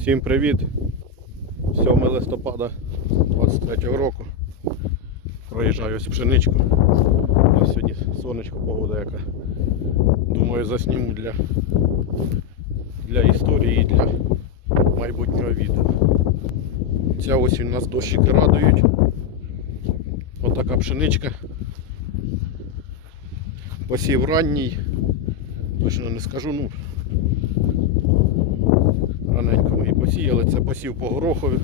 Всім привіт! 7 листопада 23 року. Проїжджаю ось пшеничку. Нас сьогодні сонечко погода яка. Думаю засніму для, для історії і для майбутнього відео. Ця осінь нас дощики радують. Отака пшеничка. Посів ранній. Точно не скажу, ну раненько ми і посіяли. Це посів по горохові.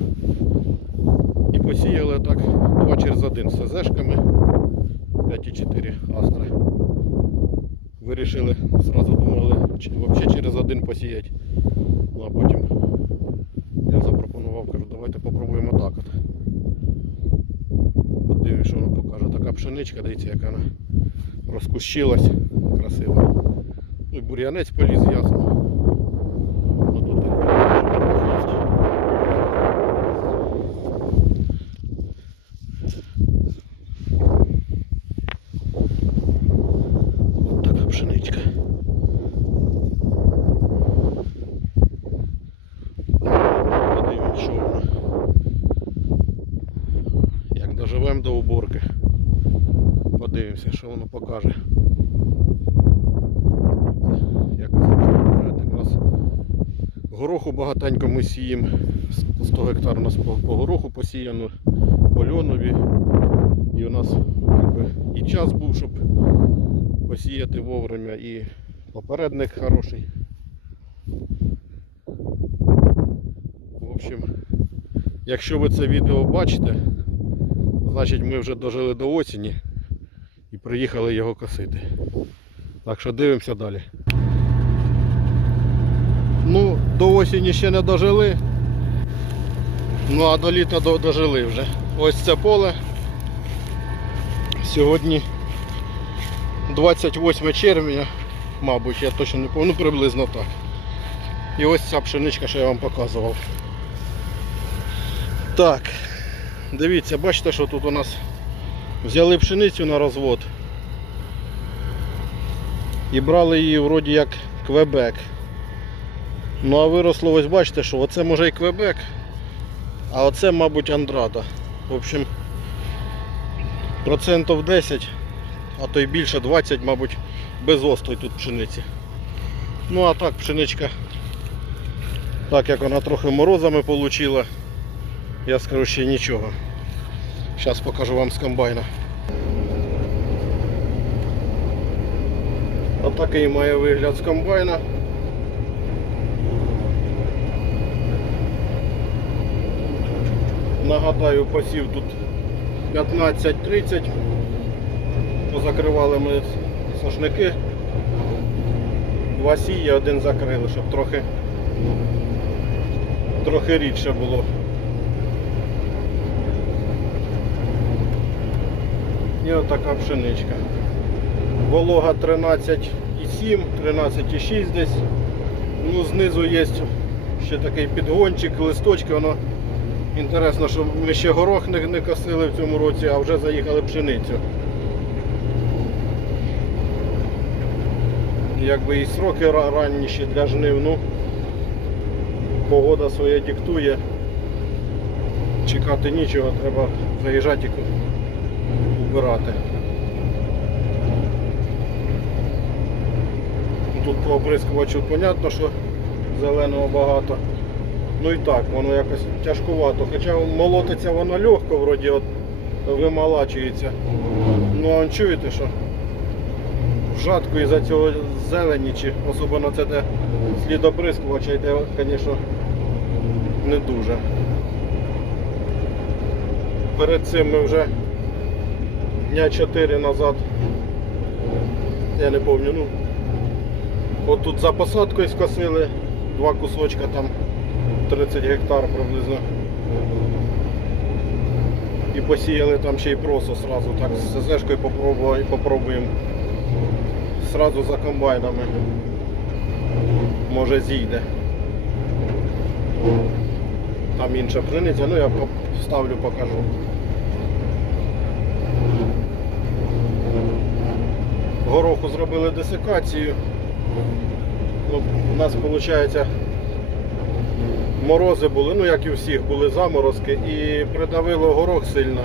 І посіяли так два через один з СЗшками 5,4 Астра. Вирішили, зразу думали, взагалі через один посіяти. Ну а потім я запропонував, кажу, давайте попробуємо так от. Подивимось, що воно покаже. Така пшеничка, дивіться, яка вона розкущилась красиво. Ну і бур'янець поліз, ясно. Ну, тут такий є. От така пшеничка. Подивимось, що вона. Як доживемо до уборки. Подивимося, що воно покаже. Якось вперед якраз. Гороху багатенько ми сіємо. 100 гектар у нас по, по гороху посіяно, по льонові. І у нас якби, і час був, щоб посіяти вовремя, і попередник хороший. В общем, якщо ви це відео бачите, значить ми вже дожили до осені і приїхали його косити. Так що дивимося далі. Ну, до осені ще не дожили. Ну а до літа дожили вже. Ось це поле. Сьогодні 28 червня, мабуть, я точно не пам'ятаю, ну приблизно так. І ось ця пшеничка, що я вам показував. Так, дивіться, бачите, що тут у нас взяли пшеницю на розвод і брали її вроді як Квебек. Ну а виросло, ось бачите, що оце може і Квебек, а оце, мабуть, Андрада. В общем, процентів 10, а то й більше 20, мабуть, без остой тут пшениці. Ну а так, пшеничка, так як вона трохи морозами отримала, я скажу ще нічого. Зараз покажу вам з комбайна. Отакий має вигляд з комбайна. Нагадаю, посів тут 15-30. Позакривали ми сошники. Два сії, один закрили, щоб трохи трохи рідше було. І отака пшеничка. Волога 13,7, 13,6 десь. Ну, знизу є ще такий підгончик, листочки, воно інтересно, що ми ще горох не, не косили в цьому році, а вже заїхали пшеницю. Якби і сроки ранніші для жнив, ну погода своє диктує. Чекати нічого, треба заїжджати і. Тут по оприскувачу понятно, що зеленого багато. Ну і так, воно якось тяжкувато. Хоча молотиться воно легко, вроді от вималачується. Ну а чуєте, що в жатку із-за цього зелені, чи особливо це де слід оприскувача йде, звісно, не дуже. Перед цим ми вже дня 4 назад, я не пам'ятаю, ну, от тут за посадкою скосили два кусочка там 30 гектар приблизно. І посіяли там ще й просо сразу, так з СЗшкою попробуємо. Сразу за комбайнами. Може зійде. Там інша пшениця, ну я вставлю, покажу. Гороху зробили десикацію. Ну, у нас виходить морози були, ну як і у всіх, були заморозки, і придавило горох сильно.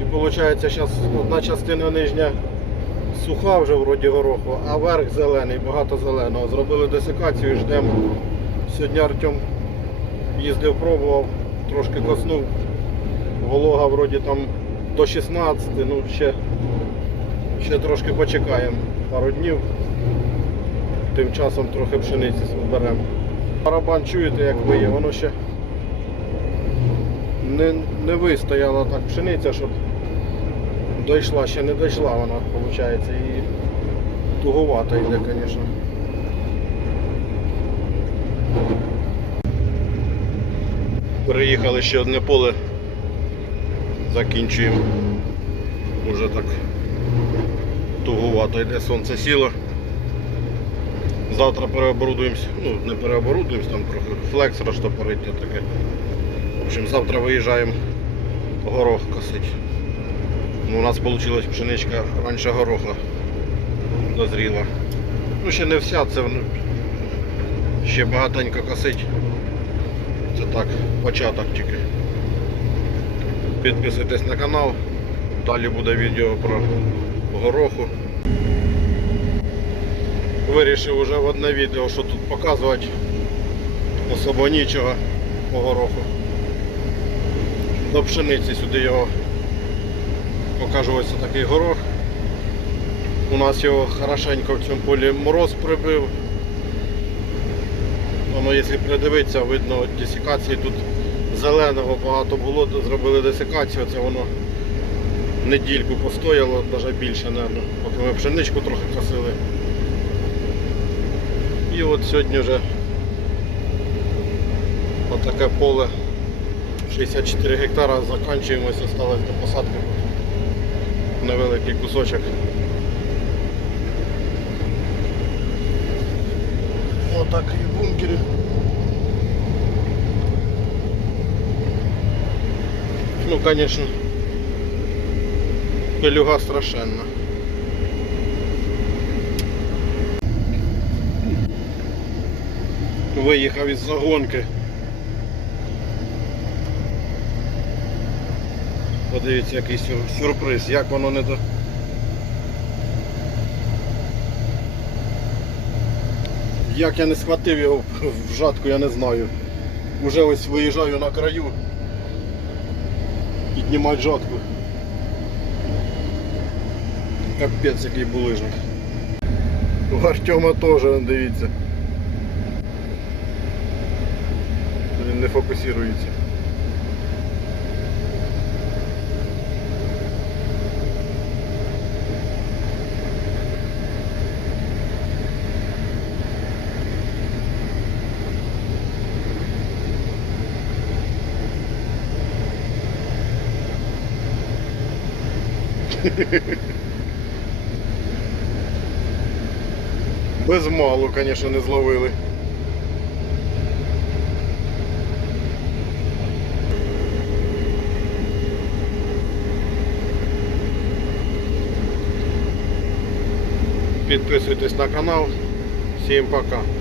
І виходить, зараз одна частина нижня суха вже вроді гороху, а верх зелений, багато зеленого. Зробили десикацію, ждемо. Сьогодні Артем їздив, пробував, трошки коснув. Волога вроді там до 16, ну ще, ще трошки почекаємо пару днів. Тим часом трохи пшениці зберемо. Барабан чуєте, як виє, воно ще не, не вистояла так пшениця, щоб дійшла, ще не дійшла вона, виходить. І туговато йде, звісно. Переїхали ще одне поле. Закінчуємо. Уже так туговато йде, сонце сіло. Завтра переоборудуємося, ну не переоборудуємося, там флекс розтопорить таке. В общем, завтра виїжджаємо горох косить. Ну, у нас вийшла пшеничка раніше гороха дозріла. Ну ще не вся, це ще багатенько косить. Це так, початок тільки. Підписуйтесь на канал, далі буде відео про гороху. Вирішив вже в одне відео, що тут показувати особо нічого по гороху. До пшениці сюди його покажу ось такий горох. У нас його хорошенько в цьому полі мороз прибив. Воно, якщо придивитися, видно десикації тут зеленого багато було, зробили десикацію, це воно недільку постояло, навіть більше, мабуть, поки ми пшеничку трохи косили. І от сьогодні вже отаке поле 64 гектара закінчуємося, осталось до посадки. Невеликий кусочок. Отак і в бункері. Ну, звісно, пилюга страшенна. Виїхав із загонки. Подивіться, який сюрприз, як воно не до. Як я не схватив його в жатку, я не знаю. Уже ось виїжджаю на краю. Піднімати жатку. Капець який булижник. У Артема теж, дивіться. Він не фокусується. Без малу, звісно, не зловили. Підписуйтесь на канал. Всім пока.